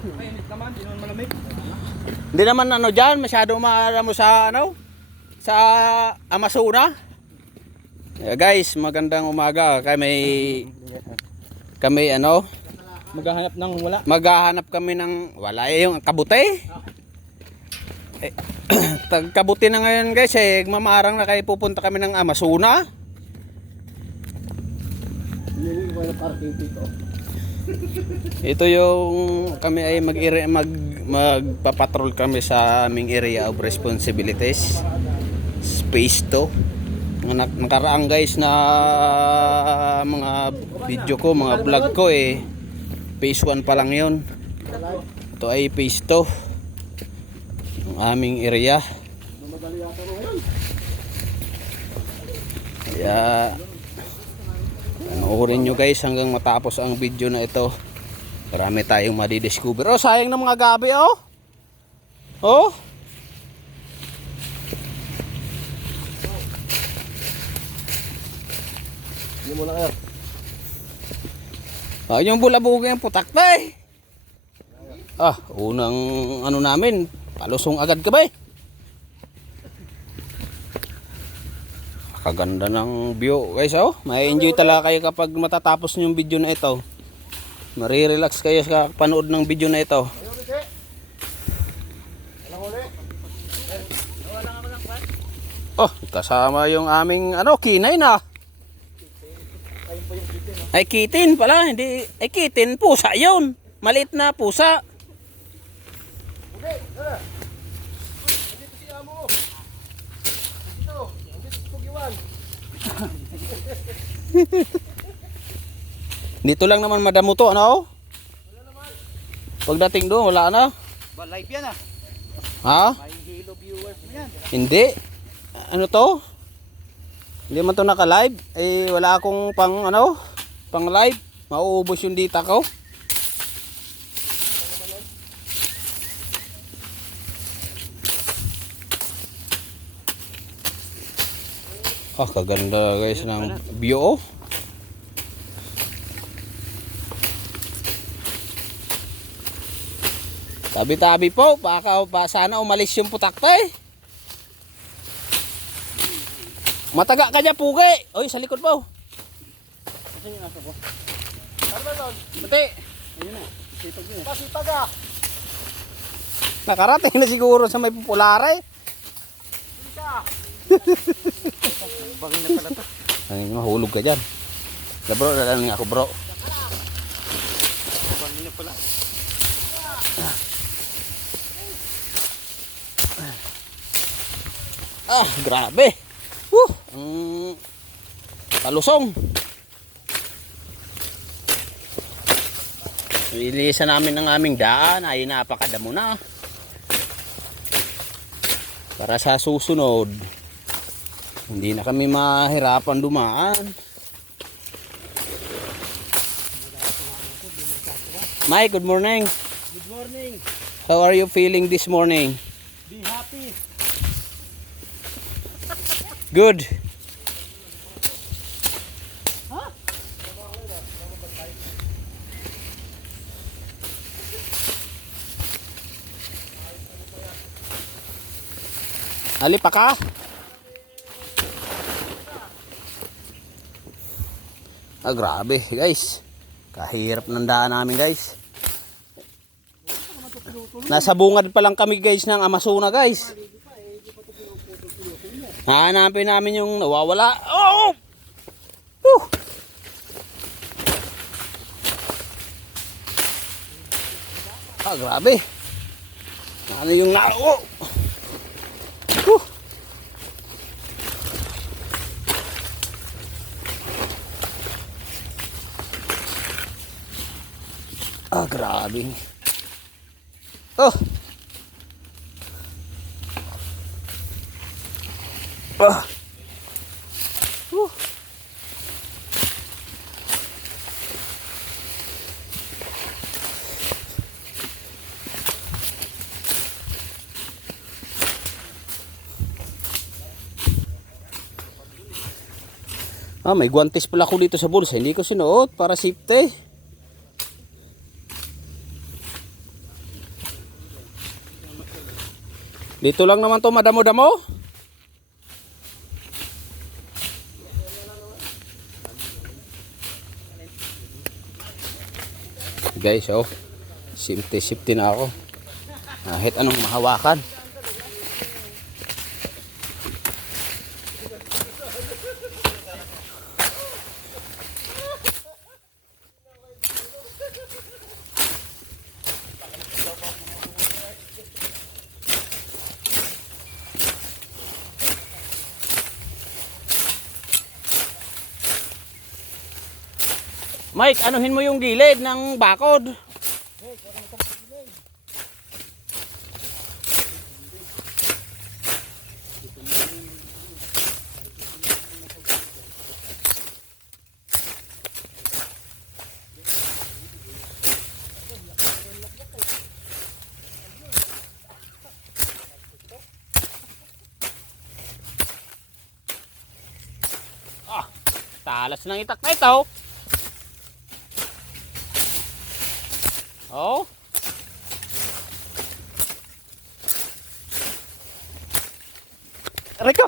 Mainit naman, di naman malamig. Hindi naman ano dyan, masyado maalam mo sa ano? Sa Amazona. Yeah, guys, magandang umaga. Kami ano? Maghahanap ng wala. Maghahanap kami ng wala yung kabuti. Eh, kabuti na ngayon guys eh, mamarang na kayo pupunta kami ng Amazona. Ito yung kami ay magpapatrol kami sa aming area of responsibilities. Space 2. Nakaraang guys na mga video ko, mga vlog ko eh. Phase 1 pa lang yun. Ito ay phase 2. Ang aming area. Kaya panoorin nyo guys hanggang matapos ang video na ito. Marami tayong madidiscover. Oh, sayang ng mga gabi oh. Oh. Hindi mo na kayo. Yung bulabugay ang putak pa eh. Unang ano namin, palusong agad ka ba eh. Kaganda ng view guys oh. May enjoy talaga kayo kapag matatapos yung video na ito. Marirelax kayo sa panood ng video na ito. Oh, kasama yung aming ano, kinay na. Ay kitin pala, hindi ay kitin, pusa yun. Maliit na pusa. Dito lang naman madamo to, ano? Pagdating doon, wala na. Ba, live yan ah. Ha? May hilo viewers mo yan. Hindi. Ano to? Hindi man to naka-live. Eh, wala akong pang ano, pang live. Mauubos yung data ko. Kaganda guys ng view oh. Tabi-tabi po, sana umalis yung putak pa eh. Mataga ka dyan pugi. Oy, sa likod po. Kasi yung aso ko. Bati. Ayun na. Sipag yun. Pasipag ah. Nakarating na siguro sa may populare. Bangin na pala to. Ay, mahulog ka dyan. Bro, dalan nga ako bro. Bangin na pala. Grabe. Palusong. Ilisan namin ng aming daan ay napakadamo na. Para sa susunod, hindi na kami mahirapan dumaan. Mike, good morning. Good morning. How are you feeling this morning? Be happy. Good. Alipa ka? Grabe guys. Kahirap ng daan namin guys. Nasa bungad pa lang kami guys ng Amazona guys. Hanapin namin yung nawawala. Oh! Grabe. Ano yung grabe. Oh. May guantes pala ako dito sa bulsa. Hindi ko sinuot para safety. Dito lang naman to madamo-damo. Guys, oh. Safety na ako. Kahit anong mahawakan. Mike, anuhin mo yung gilid ng bakod. Talas ng itak na ito. Oh. Aray ko.